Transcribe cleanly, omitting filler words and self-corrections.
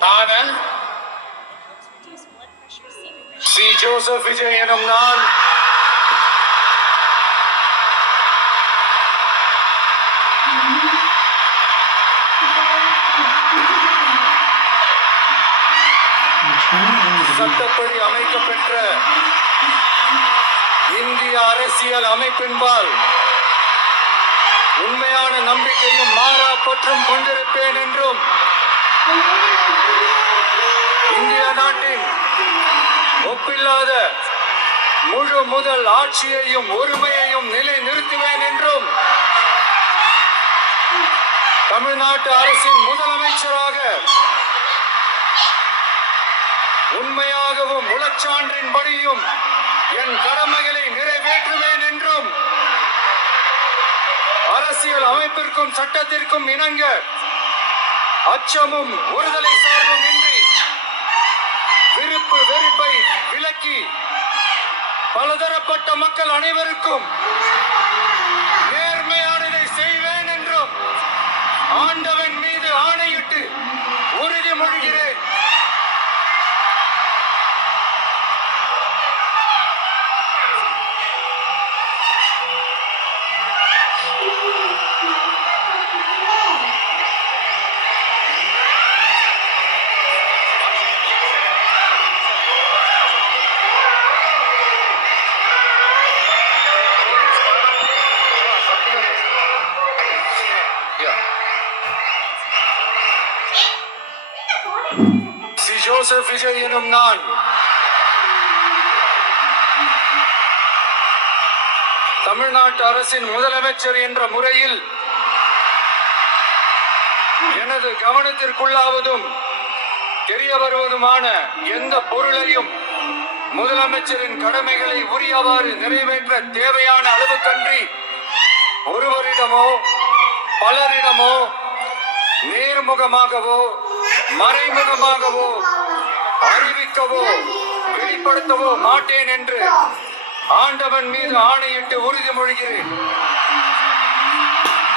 நான் C Joseph Vijay எனும் நான் சட்டப்படி அமைக்கப்பெற்ற இந்திய அரசியல் அமைப்பின்பால் உண்மையான நம்பிக்கையும் மாறா பற்றும் கொண்டிருப்பேன் என்றும் இந்திய நாட்டின் ஒப்பில்லாத முழு முதல் ஆட்சியையும் ஒருமையையும் நிலை நிறுத்துவேன் என்றும் தமிழ்நாட்டு அரசின் முதலமைச்சராக உண்மையாகவும் உளச்சான்றின்படியும் என் கடமைகளை நிறைவேற்றுவேன் என்றும் அரசியல் அமைப்பிற்கும் சட்டத்திற்கும் இணங்க அச்சமும் ஒருதலை சார்பும் இன்றி விருப்பு வெறுப்பை விலக்கி பலதரப்பட்ட மக்கள் அனைவருக்கும் நேர்மையானதை செய்வேன் என்றும் ஆண்டவன் மீது ஆணையிட்டு உறுதிமொழிகிறேன். சி ஜோசப் விஜய் எனும் நான் தமிழ்நாட்டு அரசின் முதலமைச்சர் என்ற முறையில் எனது கவனத்திற்குள்ளாவதும் தெரிய வருவதுமான எந்த பொருளையும் முதலமைச்சரின் கடமைகளை உரியவாறு நிறைவேற்ற தேவையான அளவுக்கன்றி ஒருவரிடமோ பலரிடமோ நேர்முகமாகவோ மறைமுகமாகவோ அறிவிக்கவோ வெளிப்படுத்தவோ மாட்டேன் என்று ஆண்டவன் மீது ஆணையிட்டு உறுதிமொழிகிறேன்.